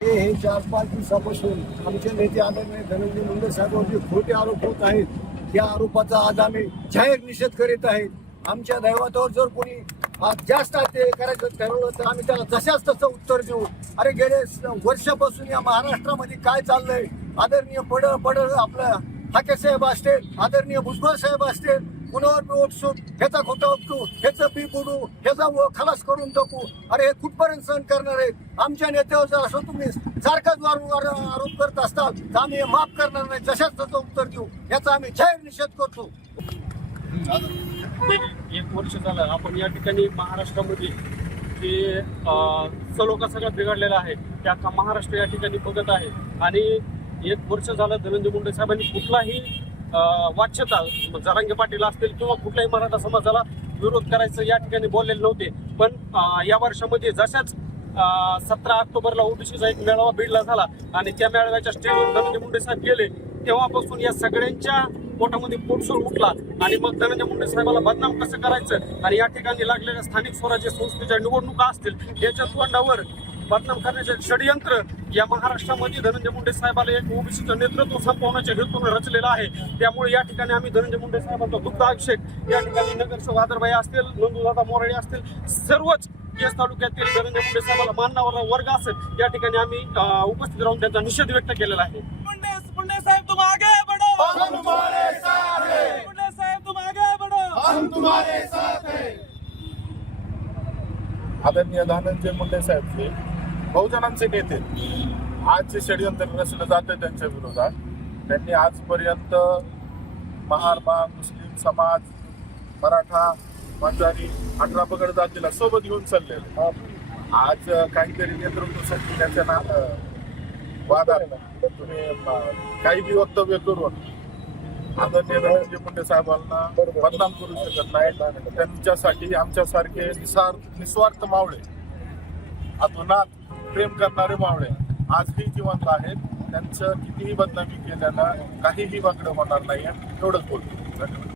हे 4-5 दिवसापासून आमचे नेते आदरणीय धनंजय मुंडे साहेबांवर जे खोटे आरोप होत आहेत त्या आरोपाचा आज आम्ही जाहीर निषेध करीत आहेत। आमच्या दैवतावर जर कोणी जास्त ते करायचं ठरवलं तर आम्ही त्याला जशाच तसं उत्तर देऊ। अरे गेले वर्षापासून या महाराष्ट्रामध्ये काय चाललंय, आदरणीय पड आपलं ठाके साहेब असतील, आदरणीय भुजबळ साहेब असतील, कुणावर बी ओटसूट, ह्याचा खोटा उपटू, ह्याचं बी बुडू, ह्याचा खलास करून टाकू। अरे हे कुठपर्यंत सहन करणार आहेत? आमच्या नेत्यावर जर असं तुम्ही सारखाच वारंवार आरोप करत असताल तर आम्ही हे माफ करणार नाही, जशाच त्याचं उत्तर देऊ। याचा आम्ही जाहीर निषेध करतो। 1 वर्ष झालं आपण या ठिकाणी महाराष्ट्रामध्ये जे सलोखा सगळा बिघडलेला आहे त्या महाराष्ट्र या ठिकाणी बघत आहे आणि 1 वर्ष झालं धनंजय मुंडे साहेबांनी कुठलाही वाच्यता जरांगे पाटील असतील किंवा कुठल्याही मराठा समाजाला विरोध करायचं या ठिकाणी बोललेले नव्हते। पण या वर्षामध्ये जशाच 17 ऑक्टोबरला ओबीसीचा एक मेळावा बीडला झाला आणि त्या मेळाव्याच्या स्टेजवर धनंजय मुंडे साहेब गेले तेव्हापासून या सगळ्यांच्या पोटामध्ये पोटसूळ उठला आणि मग धनंजय मुंडे साहेबाला बदनाम कसं करायचं आणि या ठिकाणी लागलेल्या स्थानिक स्वराज्य संस्थेच्या निवडणुका असतील याच्या तोंडावर बदनाम करण्याचे षडयंत्र या महाराष्ट्रामध्ये धनंजय मुंडे साहेबाला एक ओबीसीचं नेतृत्व संपवण्याच्या हेतून रचलेलं आहे। त्यामुळे या ठिकाणी आम्ही धनंजय मुंडे साहेबांचा दुग्धाभिषेक या ठिकाणी नगरसेवक आदरबाई असतील, नंदूदादा मोराळे असतील, सर्वच केस तालुक्यातील धनंजय मुंडे साहेबाला मानणारा वर्ग असेल या ठिकाणी आम्ही उपस्थित राहून त्यांचा निषेध व्यक्त केलेला आहे। मुंडे साहेब तुम आगे बढ़ो, हम तुम्हारे साथ हैं। मुंडे साहेब तुम आगे बढ़ो, हम तुम्हारे साथ हैं। आदरणीय धनंजय मुंडे साहेब हे बहुजनांचे नेते आज जे षडयंत्र रचलं जातं त्यांच्या विरोधात, त्यांनी आजपर्यंत मुस्लिम समाज, मराठा, बंजारी, 18 पगड जातीला सोबत घेऊन चाललेले। आज काहीतरी नेतृत्व संपण्याच्या वादात तुम्ही काही बी वक्तव्य करून आदरणीय धनंजय मुंडे साहेबांना बदनाम करू शकत नाही। त्यांच्यासाठी आमच्यासारखे निस्वार्थ मावळे, अतोनात प्रेम करणारे मावळे आजही जिवंत आहेत। त्यांचं कितीही बदनामी केल्यानं काहीही वाकडं होणार नाही, एवढंच बोलतो। धन्यवाद।